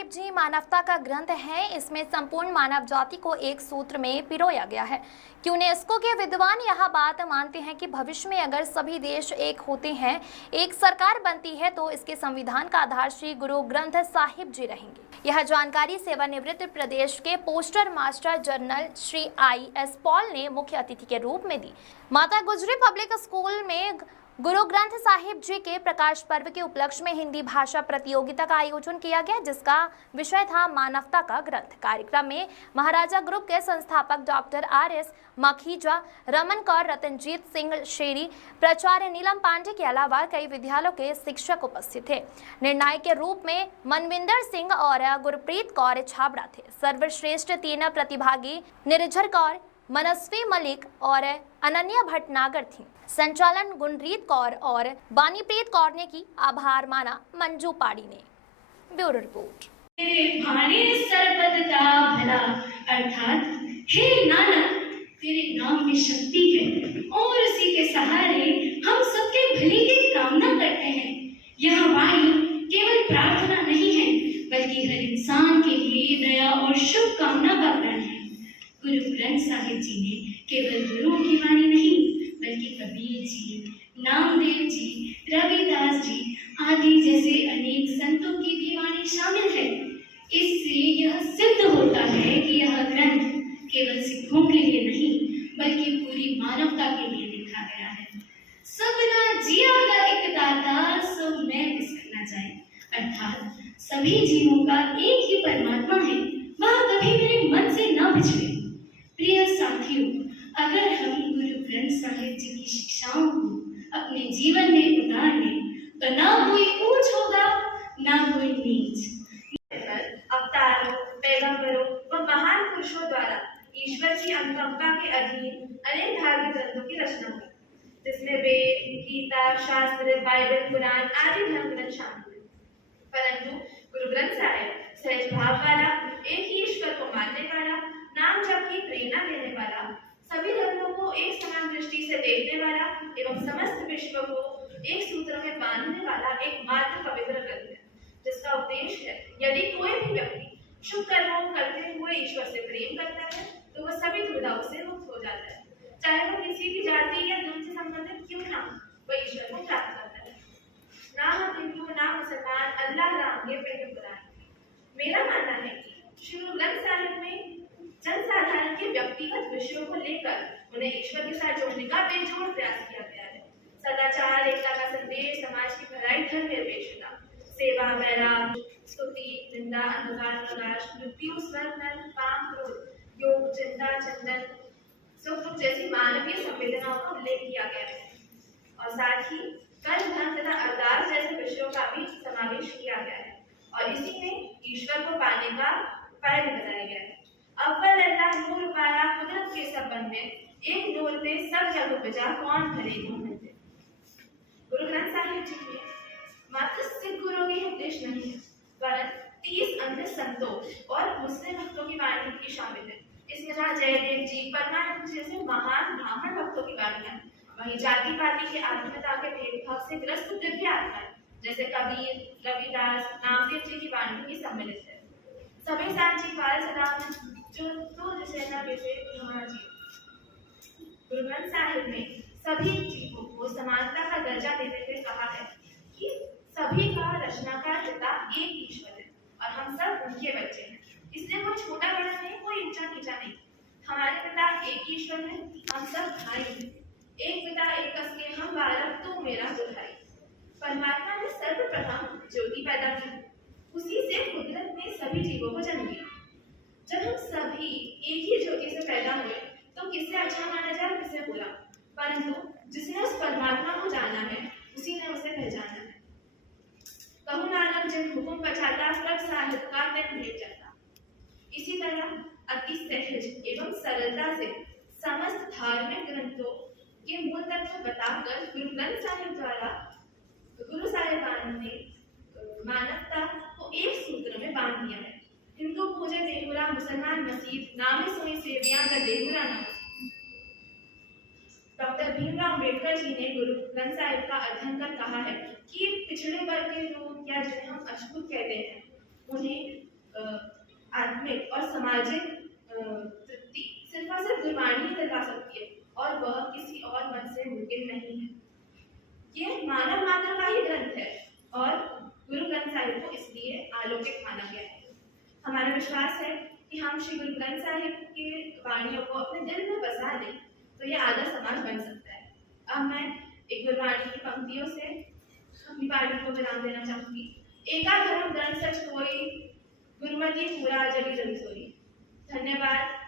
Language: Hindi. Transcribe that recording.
साहिब जी मानवता का ग्रंथ है। इसमें संपूर्ण मानव जाति को एक सूत्र में पिरोया गया है। यूनेस्को के विद्वान यह बात मानते हैं कि भविष्य में अगर सभी देश एक होते हैं, एक सरकार बनती है, तो इसके संविधान का आधार श्री गुरु ग्रंथ साहिब जी रहेंगे। यह जानकारी सेवानिवृत्त प्रदेश के poster master general Shri I.S. Paul ने मुख्य अतिथि के रूप में दी। माता गुजरी पब्लिक स्कूल में गुरु ग्रंथ साहिब जी के प्रकाश पर्व के उपलक्ष्य में हिंदी भाषा प्रतियोगिता का आयोजन किया गया, जिसका विषय था मानवता का ग्रंथ। कार्यक्रम में महाराजा ग्रुप के संस्थापक डॉक्टर R.S. मखीजा, रमन कौर, रतनजीत सिंह शेरी, प्राचार्य नीलम पांडे के अलावा कई विद्यालयों के शिक्षक उपस्थित थे। निर्णायक के रूप में मनविंदर सिंह और गुरप्रीत कौर छाबड़ा थे। सर्वश्रेष्ठ 3 प्रतिभागी निर्झर कौर, मनस्वी मलिक और अनन्या भटनागर थी। संचालन गुणरीत कौर और बानीप्रीत कौर ने की। आभार माना मंजू पाड़ी ने। Bureau report. अर्थात हे नानक, तेरे नाम में शक्ति है और उसी के सहारे हम सबके भले की कामना करते हैं। यह वाणी केवल प्रार्थना नहीं है, बल्कि हर इंसान के लिए दया और शुभ कामना का प्रण है। गुरु ग्रंथ साहिब जी ने केवल गुरुओं की वाणी नहीं, बल्कि कबीर जी, नामदेव जी, रविदास जी आदि जैसे अनेक संतों की भी वाणी शामिल है। इससे यह सिद्ध होता है कि यह ग्रंथ केवल सिखों के लिए नहीं, बल्कि पूरी मानवता के लिए लिखा गया है। सबना जिया का एक दाता, सो मैं बिसरना जाए। अर्थात सभी जीवों का एक ही परमात्मा है, वह कभी मेरे मन से न बिछड़े। प्रिय साथियों, अगर हम गुरु ग्रंथ साहिब जी की शिक्षाओं को अपने जीवन में उतार लें, तो ना कोई ऊंच होगा, ना कोई नीच। अवतारों, पैगंबरों व महान पुरुषों द्वारा ईश्वर की अनुकंपा के अधीन अनेक धार्मिक ग्रंथों की रचना हुई, जिसमें वेद, गीता, शास्त्र, बाइबल, पुराण आदि धर्म ग्रंथ शामिल हैं। परंतु गुरु ग्रंथ साहिब सहज भाव वाला, एक ही ईश्वर को मानने वाला, नाम जप की प्रेरणा देने वाला, सभी धर्मों को एक समान दृष्टि से देखने वाला एवं समस्त विश्व को एक सूत्र में बांधने वाला एकमात्र पवित्र ग्रंथ है, जिसका उपदेश है यदि कोई भी व्यक्ति शुभ कर्मों करते हुए ईश्वर से प्रेम करता है, तो वह सभी दुविधाओं से मुक्त हो जाता है। चाहे वह किसी भी जाति या धर्म से संबंधित क्यों ना हो, वह ईश्वर को प्राप्त करता है। ना हम हिंदू, ना मुसलमान, अल्लाह राम ये प्रेम कराए। मेरा मानना है कि श्री गुरु ग्रंथ साहिब में जनसाधारण के व्यक्तिगत विषयों को लेकर उन्हें ईश्वर के साथ जोड़ने का बेजोड़ प्रयास किया गया है। सदाचार, एकता का संदेश, समाज की भलाई, धर्मनिरपेक्षता, सेवा, वैराग, स्तुति, निंदा, अंधकार, प्रकाश, मृत्यु, स्वर्ग, नरक, काम, क्रोध, योग, चिंता, चंदन, सुख दुख जैसी मानवीय संवेदनाओं का उल्लेख किया गया है। और साथ ही कर्म, धर्म तथा अवतार जैसे विषयों का भी समावेश किया गया है, और इसी में ईश्वर को पाने का उपाय भी बताया गया है। अव्वल अल्लाह नूर पाया कुदरत के संबंध में, एक नूर में सब जग उपजा, कौन भले कौन मंदे। गुरु ग्रंथ साहिब जी में मात्र सिख गुरुओं के उपदेश नहीं है, वरन 30 अन्य संतों और मुस्लिम भक्तों की वाणी भी शामिल है। इसमें जहाँ जयदेव जी, परमानंद जैसे महान ब्राह्मण भक्तों की वाणियां, वहीं जाति पाति के आत्मीयता के भेदभाव से ग्रस्त दिव्य आत्माएं जैसे कबीर, रविदास, नामदेव जी की वाणी भी सम्मिलित है। सभी सांची बाल सदाम जो तो सेना जैसे जी। गुरु ग्रंथ साहिब ने सभी जीवों को समानता का दर्जा देते हुए कहा है कि सभी का रचनाकार पिता एक ईश्वर है और हम सब उनके बच्चे हैं। इसलिए कोई छोटा बड़ा नहीं, कोई ऊंचा नीचा नहीं। हमारे पिता एक ईश्वर है, हम सब भाई हैं। एक पिता एक कस के हम बालक, तो मेरा दुल्हाई। परमात्मा ने सर्वप्रथम ज्योति पैदा की, उसी से कुदरत ने सभी जीवों को जन्म दिया। जब हम सभी एक ही ज्योति से पैदा हुए, तो किसे अच्छा माना जाए, किसे बुरा, परंतु जिसने उस परमात्मा को जाना है, उसी ने उसे पहचाना है। कहूँ नानक जिन हुकुम पछाता, सब साहिबकार तक भेज जाता। इसी तरह अति सहज एवं सरलता से समस्त धार्मिक ग्रंथों के मूल तत्व बताकर गुरु ग्रंथ साहिब द्वारा गुरु साहिबान ने मानवता को एक सूत्र में बांध दिया है। हिंदू पूजे देहुरा, मुसलमान मसीह, नामे सुनी सेवियां जब देहुरा न। डॉक्टर भीमराव अम्बेडकर जी ने गुरु ग्रंथ साहिब का अध्ययन कर कहा है कि पिछड़े वर्ग के लोग या जिन्हें हम अछूत कहते हैं, उन्हें आत्मिक और सामाजिक तृप्ति सिर्फ और सिर्फ गुरबाणी ही दिलवा सकती है, और वह किसी और मत से मुमकिन नहीं है। ये मानव मात्र का ही ग्रंथ है और गुरु ग्रंथ साहिब को इसलिए अलौकिक माना गया है। हमारा विश्वास है कि हम श्री गुरु ग्रंथ साहिब की वाणियों को अपने दिल में बसा दें तो यह आदर्श समाज बन सकता है। अब मैं एक गुरबाणी की पंक्तियों से अपनी वाणी को विराम देना चाहूंगी। एका धर्म ग्रंथ सच कोई, गुरुमति पूरा जगी जन सोई। धन्यवाद।